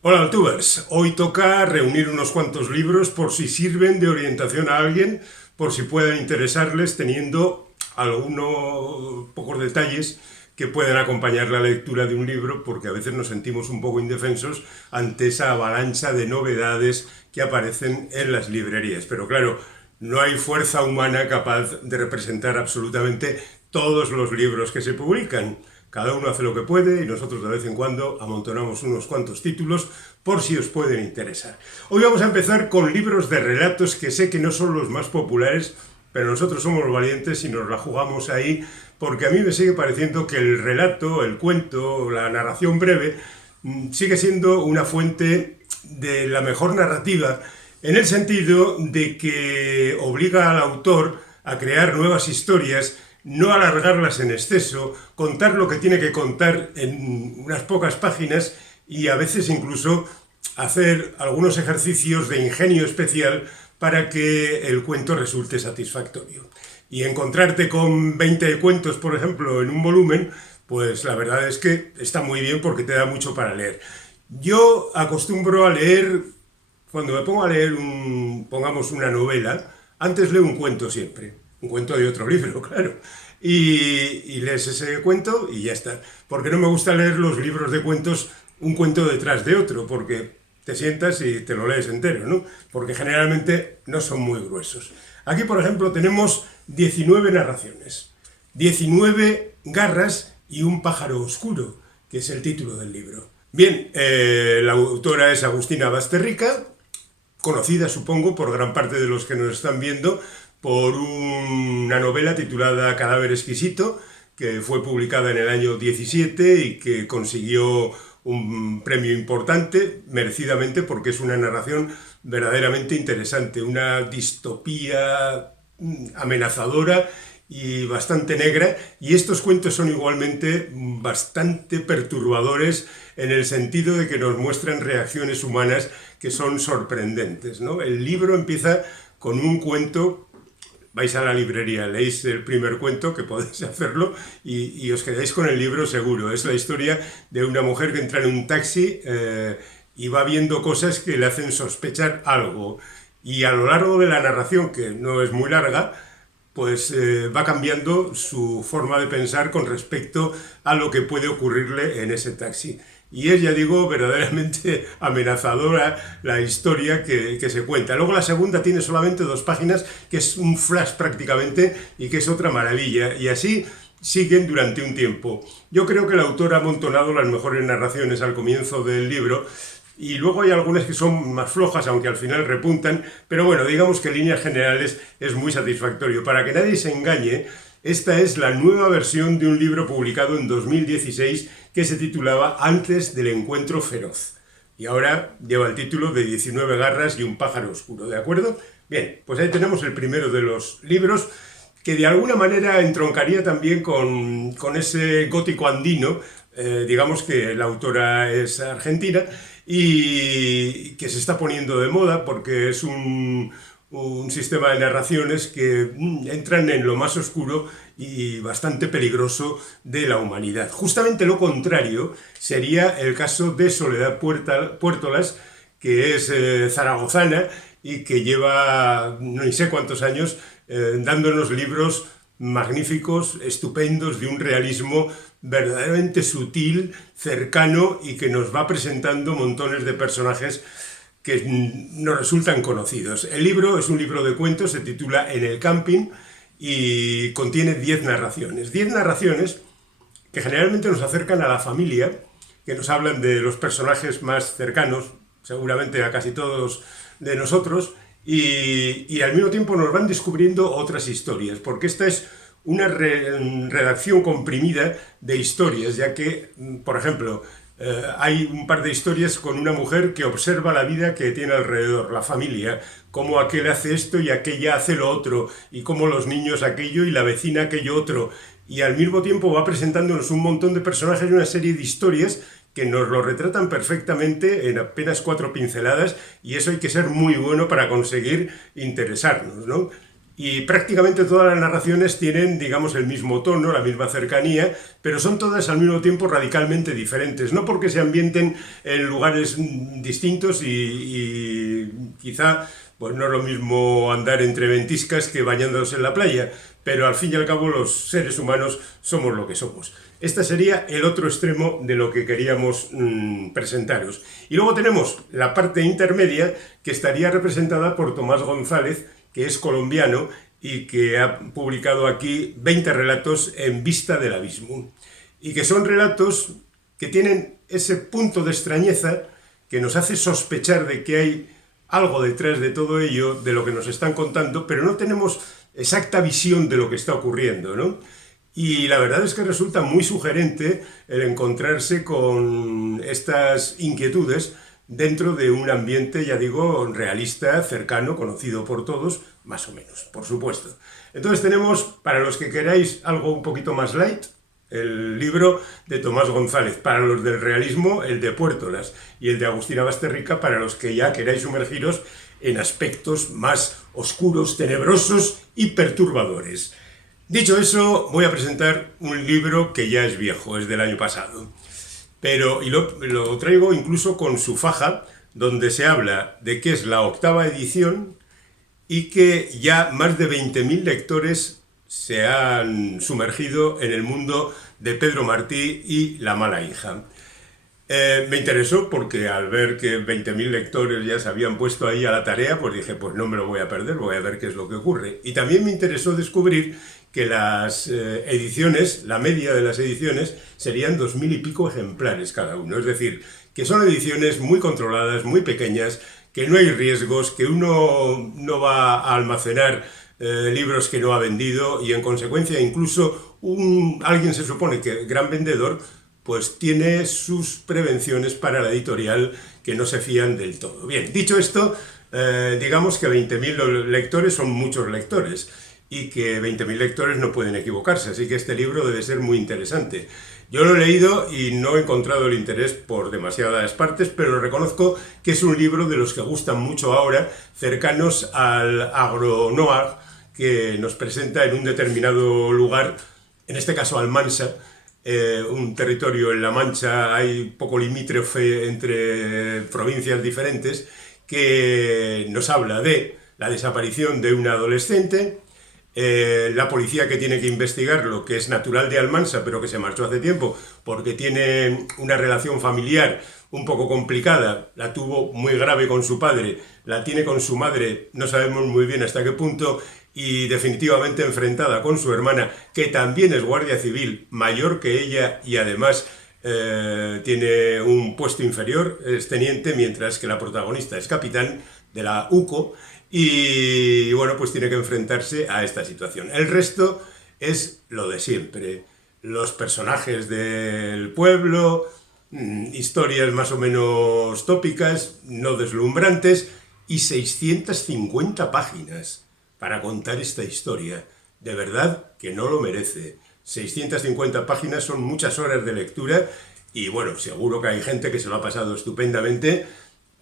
Hola, Altubers. Hoy toca reunir unos cuantos libros por si sirven de orientación a alguien, por si pueden interesarles, teniendo algunos pocos detalles que pueden acompañar la lectura de un libro, porque a veces nos sentimos un poco indefensos ante esa avalancha de novedades que aparecen en las librerías. Pero claro, no hay fuerza humana capaz de representar absolutamente todos los libros que se publican. Cada uno hace lo que puede y nosotros de vez en cuando amontonamos unos cuantos títulos por si os pueden interesar. Hoy vamos a empezar con libros de relatos que sé que no son los más populares, pero nosotros somos valientes y nos la jugamos ahí porque a mí me sigue pareciendo que el relato, el cuento, la narración breve sigue siendo una fuente de la mejor narrativa en el sentido de que obliga al autor a crear nuevas historias, no alargarlas en exceso, contar lo que tiene que contar en unas pocas páginas y a veces incluso hacer algunos ejercicios de ingenio especial para que el cuento resulte satisfactorio. Y encontrarte con 20 cuentos, por ejemplo, en un volumen, pues la verdad es que está muy bien porque te da mucho para leer. Yo acostumbro a leer, cuando me pongo a leer pongamos una novela, antes leo un cuento siempre, un cuento de otro libro, claro. Y lees ese cuento y ya está. Porque no me gusta leer los libros de cuentos un cuento detrás de otro, porque te sientas y te lo lees entero, ¿no? Porque generalmente no son muy gruesos. Aquí, por ejemplo, tenemos 19 narraciones, 19 garras y un pájaro oscuro, que es el título del libro. Bien, la autora es Agustina Basterrica, conocida supongo por gran parte de los que nos están viendo, por una novela titulada Cadáver exquisito, que fue publicada en el año 17 y que consiguió un premio importante, merecidamente, porque es una narración verdaderamente interesante, una distopía amenazadora y bastante negra, y estos cuentos son igualmente bastante perturbadores en el sentido de que nos muestran reacciones humanas que son sorprendentes, ¿no? El libro empieza con un cuento. Vais a la librería, leéis el primer cuento, que podéis hacerlo, y os quedáis con el libro seguro. Es la historia de una mujer que entra en un taxi y va viendo cosas que le hacen sospechar algo. Y a lo largo de la narración, que no es muy larga, pues va cambiando su forma de pensar con respecto a lo que puede ocurrirle en ese taxi. Y es, ya digo, verdaderamente amenazadora la historia que se cuenta. Luego la segunda tiene solamente 2 páginas, que es un flash prácticamente, y que es otra maravilla. Y así siguen durante un tiempo. Yo creo que el autor ha amontonado las mejores narraciones al comienzo del libro, y luego hay algunas que son más flojas, aunque al final repuntan, pero bueno, digamos que en líneas generales es muy satisfactorio. Para que nadie se engañe, esta es la nueva versión de un libro publicado en 2016 que se titulaba Antes del encuentro feroz. Y ahora lleva el título de 19 garras y un pájaro oscuro, ¿de acuerdo? Bien, pues ahí tenemos el primero de los libros, que de alguna manera entroncaría también con ese gótico andino. Digamos que la autora es argentina y que se está poniendo de moda porque es un sistema de narraciones que entran en lo más oscuro y bastante peligroso de la humanidad. Justamente lo contrario sería el caso de Soledad Puertolas, que es zaragozana y que lleva no sé cuántos años dándonos libros magníficos, estupendos, de un realismo verdaderamente sutil, cercano, y que nos va presentando montones de personajes que nos resultan conocidos. El libro es un libro de cuentos, se titula En el camping y contiene 10 narraciones. 10 narraciones que generalmente nos acercan a la familia, que nos hablan de los personajes más cercanos, seguramente a casi todos de nosotros, y al mismo tiempo nos van descubriendo otras historias, porque esta es una redacción comprimida de historias, ya que, por ejemplo, hay un par de historias con una mujer que observa la vida que tiene alrededor, la familia, cómo aquel hace esto y aquella hace lo otro, y cómo los niños aquello y la vecina aquello otro, y al mismo tiempo va presentándonos un montón de personajes y una serie de historias que nos lo retratan perfectamente en apenas 4 pinceladas, y eso hay que ser muy bueno para conseguir interesarnos, ¿no? y prácticamente todas las narraciones tienen, digamos, el mismo tono, la misma cercanía, pero son todas al mismo tiempo radicalmente diferentes, no porque se ambienten en lugares distintos y quizá pues no es lo mismo andar entre ventiscas que bañándose en la playa, pero al fin y al cabo los seres humanos somos lo que somos. Este sería el otro extremo de lo que queríamos presentaros. Y luego tenemos la parte intermedia, que estaría representada por Tomás González, que es colombiano y que ha publicado aquí 20 relatos en Vista del Abismo. Y que son relatos que tienen ese punto de extrañeza que nos hace sospechar de que hay algo detrás de todo ello, de lo que nos están contando, pero no tenemos exacta visión de lo que está ocurriendo, ¿no? Y la verdad es que resulta muy sugerente el encontrarse con estas inquietudes dentro de un ambiente, ya digo, realista, cercano, conocido por todos, más o menos, por supuesto. Entonces tenemos, para los que queráis algo un poquito más light, el libro de Tomás González, para los del realismo, el de Puertolas, y el de Agustina Basterrica, para los que ya queráis sumergiros en aspectos más oscuros, tenebrosos y perturbadores. Dicho eso, voy a presentar un libro que ya es viejo, es del año pasado, pero lo traigo incluso con su faja, donde se habla de que es la 8ª edición y que ya más de 20.000 lectores se han sumergido en el mundo de Pedro Martí y La mala hija. Me interesó porque al ver que 20.000 lectores ya se habían puesto ahí a la tarea, pues dije, pues no me lo voy a perder, voy a ver qué es lo que ocurre. Y también me interesó descubrir que las ediciones, la media de las ediciones, serían 2.000 y pico ejemplares cada uno. Es decir, que son ediciones muy controladas, muy pequeñas, que no hay riesgos, que uno no va a almacenar libros que no ha vendido y en consecuencia incluso alguien se supone que gran vendedor pues tiene sus prevenciones para la editorial que no se fían del todo. Bien, dicho esto, digamos que 20.000 lectores son muchos lectores y que 20.000 lectores no pueden equivocarse, así que este libro debe ser muy interesante. Yo lo he leído y no he encontrado el interés por demasiadas partes, pero reconozco que es un libro de los que gustan mucho ahora, cercanos al agro-noir, que nos presenta en un determinado lugar, en este caso Almansa, un territorio en La Mancha, hay poco limítrofe entre provincias diferentes, que nos habla de la desaparición de una adolescente, la policía que tiene que investigarlo, que es natural de Almansa, pero que se marchó hace tiempo, porque tiene una relación familiar un poco complicada, la tuvo muy grave con su padre, la tiene con su madre, no sabemos muy bien hasta qué punto, y definitivamente enfrentada con su hermana, que también es guardia civil, mayor que ella y además tiene un puesto inferior, es teniente, mientras que la protagonista es capitán de la UCO, y bueno, pues tiene que enfrentarse a esta situación. El resto es lo de siempre, los personajes del pueblo, historias más o menos tópicas, no deslumbrantes, y 650 páginas para contar esta historia. De verdad que no lo merece. 650 páginas son muchas horas de lectura y bueno, seguro que hay gente que se lo ha pasado estupendamente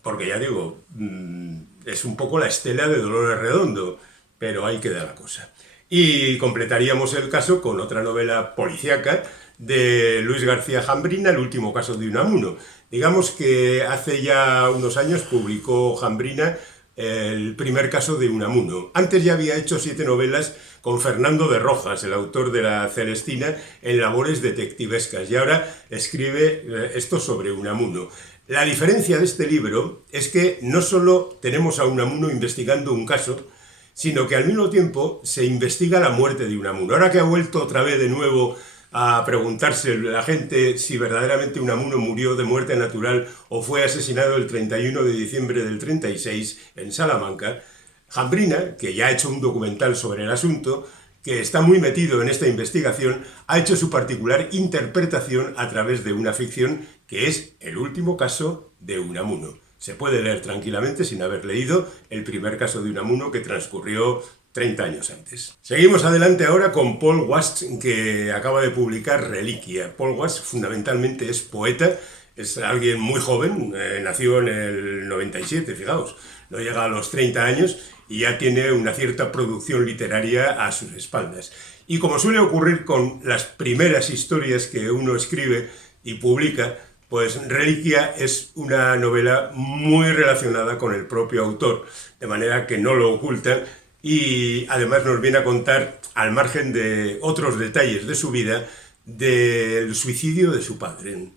porque ya digo, es un poco la estela de Dolores Redondo, pero ahí queda la cosa. Y completaríamos el caso con otra novela policíaca de Luis García Jambrina, El último caso de Unamuno. Digamos que hace ya unos años publicó Jambrina el primer caso de Unamuno. Antes ya había hecho 7 novelas con Fernando de Rojas, el autor de La Celestina, en labores detectivescas, y ahora escribe esto sobre Unamuno. La diferencia de este libro es que no solo tenemos a Unamuno investigando un caso, sino que al mismo tiempo se investiga la muerte de Unamuno. Ahora que ha vuelto otra vez de nuevo a preguntarse la gente si verdaderamente Unamuno murió de muerte natural o fue asesinado el 31 de diciembre del 36 en Salamanca, Jambrina, que ya ha hecho un documental sobre el asunto, que está muy metido en esta investigación, ha hecho su particular interpretación a través de una ficción que es El último caso de Unamuno. Se puede leer tranquilamente sin haber leído el primer caso de Unamuno que transcurrió 30 años antes. Seguimos adelante ahora con Paul Wast, que acaba de publicar Reliquia. Paul Wast fundamentalmente es poeta, Es alguien muy joven, nació en el 97, fijaos, no llega a los 30 años y ya tiene una cierta producción literaria a sus espaldas. Y como suele ocurrir con las primeras historias que uno escribe y publica, pues Reliquia es una novela muy relacionada con el propio autor, de manera que no lo oculta y además nos viene a contar, al margen de otros detalles de su vida, del suicidio de su padre,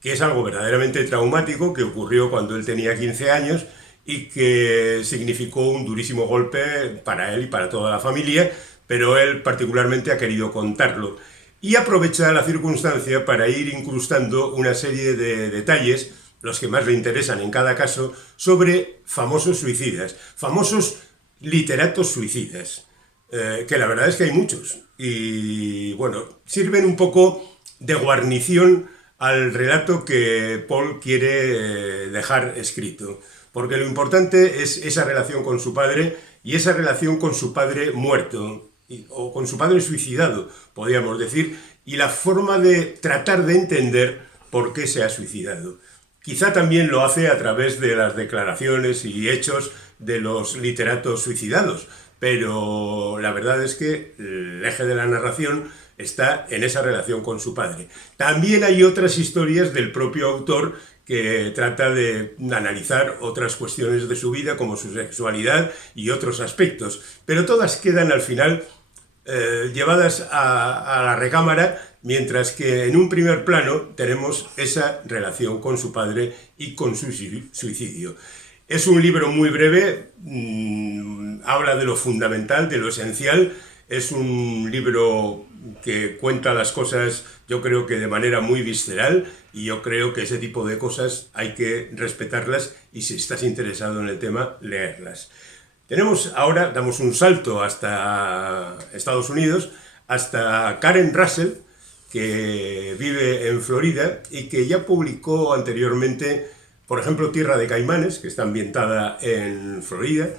que es algo verdaderamente traumático que ocurrió cuando él tenía 15 años y que significó un durísimo golpe para él y para toda la familia, pero él particularmente ha querido contarlo. Y aprovecha la circunstancia para ir incrustando una serie de detalles, los que más le interesan en cada caso, sobre famosos suicidas, famosos literatos suicidas, que la verdad es que hay muchos. Y bueno, sirven un poco de guarnición al relato que Paul quiere dejar escrito. Porque lo importante es esa relación con su padre y esa relación con su padre muerto, o con su padre suicidado, podríamos decir, y la forma de tratar de entender por qué se ha suicidado. Quizá también lo hace a través de las declaraciones y hechos de los literatos suicidados, pero la verdad es que el eje de la narración está en esa relación con su padre. También hay otras historias del propio autor que trata de analizar otras cuestiones de su vida, como su sexualidad y otros aspectos, pero todas quedan al final llevadas a la recámara, mientras que en un primer plano tenemos esa relación con su padre y con su suicidio. Es un libro muy breve, habla de lo fundamental, de lo esencial. Es un libro que cuenta las cosas, yo creo que de manera muy visceral, y yo creo que ese tipo de cosas hay que respetarlas y, si estás interesado en el tema, leerlas. Tenemos ahora, damos un salto hasta Estados Unidos, hasta Karen Russell, que vive en Florida y que ya publicó anteriormente, por ejemplo, Tierra de Caimanes, que está ambientada en Florida,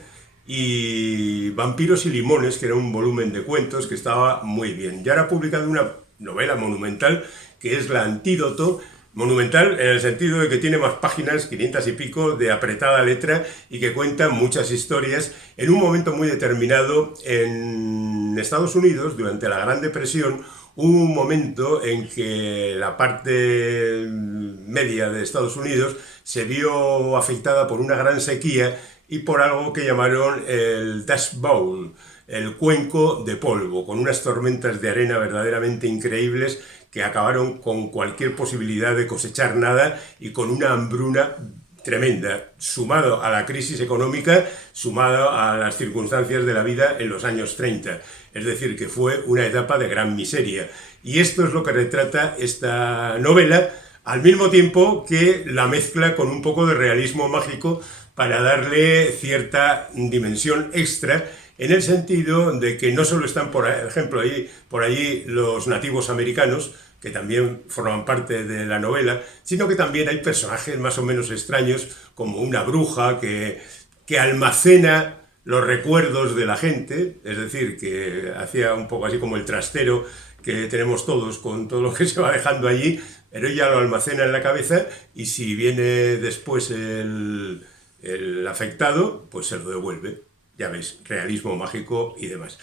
y Vampiros y Limones, que era un volumen de cuentos que estaba muy bien. Y ahora ha publicado una novela monumental, que es La Antídoto, monumental en el sentido de que tiene más páginas, 500 y pico, de apretada letra, y que cuenta muchas historias en un momento muy determinado en Estados Unidos. Durante la Gran Depresión hubo un momento en que la parte media de Estados Unidos se vio afectada por una gran sequía y por algo que llamaron el Dust Bowl, el cuenco de polvo, con unas tormentas de arena verdaderamente increíbles que acabaron con cualquier posibilidad de cosechar nada y con una hambruna tremenda, sumado a la crisis económica, sumado a las circunstancias de la vida en los años 30. Es decir, que fue una etapa de gran miseria. Y esto es lo que retrata esta novela, al mismo tiempo que la mezcla con un poco de realismo mágico para darle cierta dimensión extra, en el sentido de que no solo están, por ejemplo, por allí los nativos americanos, que también forman parte de la novela, sino que también hay personajes más o menos extraños, como una bruja que almacena los recuerdos de la gente, es decir, que hacía un poco así como el trastero que tenemos todos con todo lo que se va dejando allí, pero ella lo almacena en la cabeza y si viene después el afectado, pues se lo devuelve. Ya veis, realismo mágico y demás.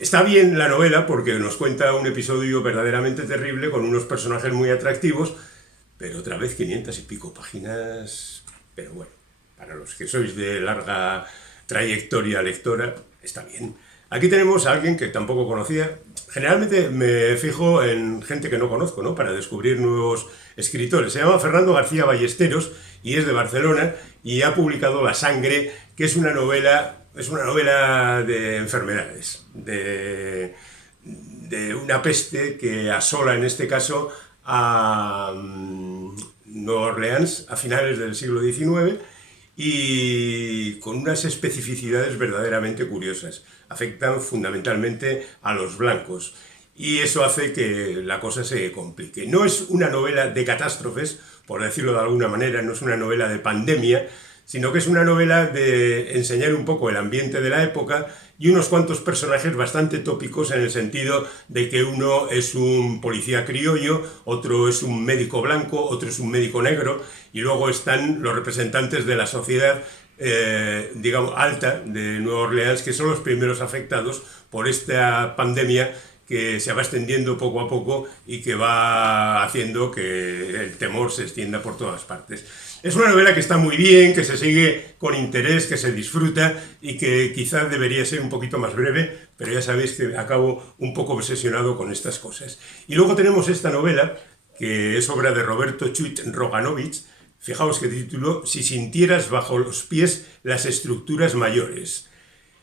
Está bien la novela porque nos cuenta un episodio verdaderamente terrible con unos personajes muy atractivos, pero otra vez 500 y pico páginas. Pero bueno, para los que sois de larga trayectoria lectora, está bien. Aquí tenemos a alguien que tampoco conocía. Generalmente me fijo en gente que no conozco, ¿no?, para descubrir nuevos escritores. Se llama Fernando García Ballesteros y es de Barcelona y ha publicado La Sangre, que es una novela de enfermedades, de una peste que asola en este caso a Nueva Orleans a finales del siglo XIX y con unas especificidades verdaderamente curiosas. Afectan fundamentalmente a los blancos y eso hace que la cosa se complique. No es una novela de catástrofes, por decirlo de alguna manera, no es una novela de pandemia, sino que es una novela de enseñar un poco el ambiente de la época y unos cuantos personajes bastante tópicos en el sentido de que uno es un policía criollo, otro es un médico blanco, otro es un médico negro, y luego están los representantes de la sociedad digamos, alta de Nueva Orleans, que son los primeros afectados por esta pandemia que se va extendiendo poco a poco y que va haciendo que el temor se extienda por todas partes. Es una novela que está muy bien, que se sigue con interés, que se disfruta y que quizás debería ser un poquito más breve, pero ya sabéis que acabo un poco obsesionado con estas cosas. Y luego tenemos esta novela, que es obra de Roberto Chuit Roganovich. Fijaos que título: Si sintieras bajo los pies las estructuras mayores.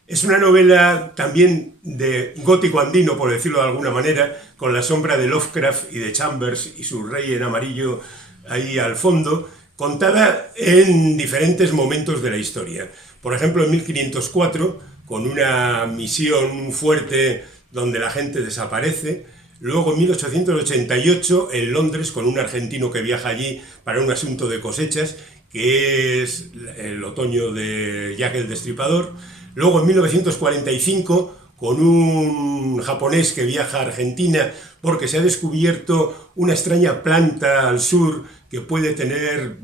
Es una novela también de gótico andino, por decirlo de alguna manera, con la sombra de Lovecraft y de Chambers y su rey en amarillo ahí al fondo, contada en diferentes momentos de la historia. Por ejemplo, en 1504, con una misión fuerte donde la gente desaparece. Luego, en 1888, en Londres, con un argentino que viaja allí para un asunto de cosechas, que es el otoño de Jack el Destripador. Luego, en 1945, con un japonés que viaja a Argentina porque se ha descubierto una extraña planta al sur que puede tener,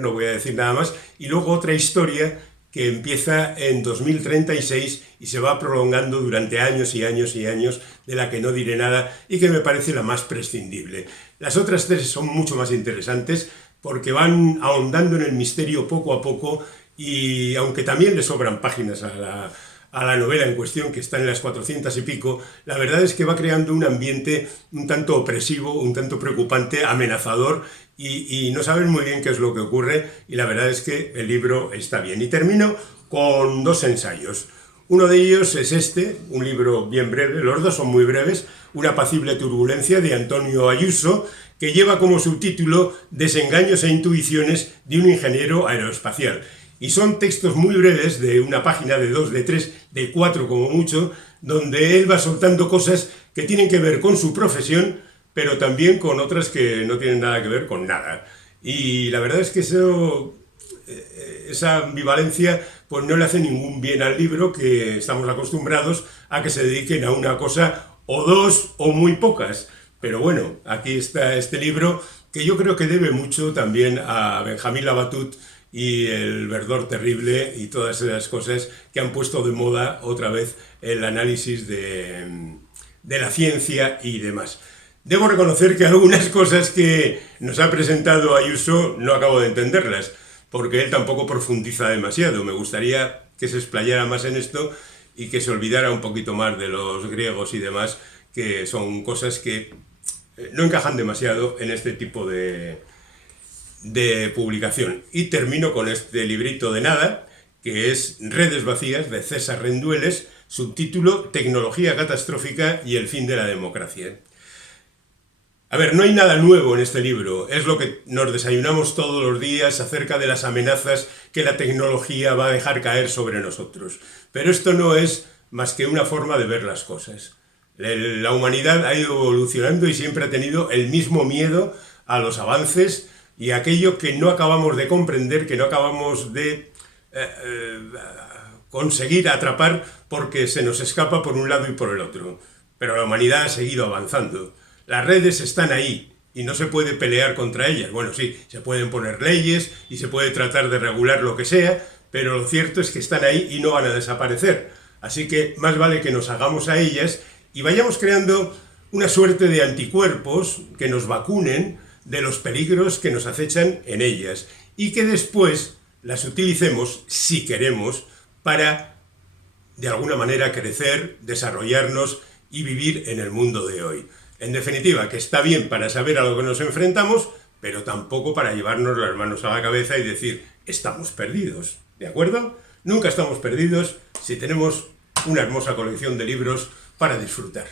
no voy a decir nada más. Y luego otra historia que empieza en 2036 y se va prolongando durante años y años y años, de la que no diré nada y que me parece la más prescindible. Las otras tres son mucho más interesantes porque van ahondando en el misterio poco a poco, y aunque también le sobran páginas a la novela en cuestión, que está en las 400 y pico, la verdad es que va creando un ambiente un tanto opresivo, un tanto preocupante, amenazador, y no saben muy bien qué es lo que ocurre, y la verdad es que el libro está bien. Y termino con dos ensayos. Uno de ellos es este, un libro bien breve, los dos son muy breves, Una apacible turbulencia, de Antonio Ayuso, que lleva como subtítulo Desengaños e intuiciones de un ingeniero aeroespacial. Y son textos muy breves, de una página, de 2, de 3, de 4 como mucho, donde él va soltando cosas que tienen que ver con su profesión, pero también con otras que no tienen nada que ver con nada. Y la verdad es que esa ambivalencia pues no le hace ningún bien al libro, que estamos acostumbrados a que se dediquen a una cosa o dos o muy pocas. Pero bueno, aquí está este libro que yo creo que debe mucho también a Benjamín Labatut y el verdor terrible y todas esas cosas que han puesto de moda otra vez el análisis de la ciencia y demás. Debo reconocer que algunas cosas que nos ha presentado Ayuso no acabo de entenderlas, porque él tampoco profundiza demasiado. Me gustaría que se explayara más en esto y que se olvidara un poquito más de los griegos y demás, que son cosas que no encajan demasiado en este tipo de publicación. Y termino con este librito de nada, que es Redes vacías, de César Rendueles, subtítulo Tecnología catastrófica y el fin de la democracia. A ver, no hay nada nuevo en este libro, es lo que nos desayunamos todos los días acerca de las amenazas que la tecnología va a dejar caer sobre nosotros. Pero esto no es más que una forma de ver las cosas. La humanidad ha ido evolucionando y siempre ha tenido el mismo miedo a los avances y a aquello que no acabamos de comprender, que no acabamos de conseguir atrapar porque se nos escapa por un lado y por el otro. Pero la humanidad ha seguido avanzando. Las redes están ahí y no se puede pelear contra ellas. Bueno, sí, se pueden poner leyes y se puede tratar de regular lo que sea, pero lo cierto es que están ahí y no van a desaparecer. Así que más vale que nos hagamos a ellas y vayamos creando una suerte de anticuerpos que nos vacunen de los peligros que nos acechan en ellas y que después las utilicemos, si queremos, para de alguna manera crecer, desarrollarnos y vivir en el mundo de hoy. En definitiva, que está bien para saber a lo que nos enfrentamos, pero tampoco para llevarnos las manos a la cabeza y decir, estamos perdidos, ¿de acuerdo? Nunca estamos perdidos si tenemos una hermosa colección de libros para disfrutar.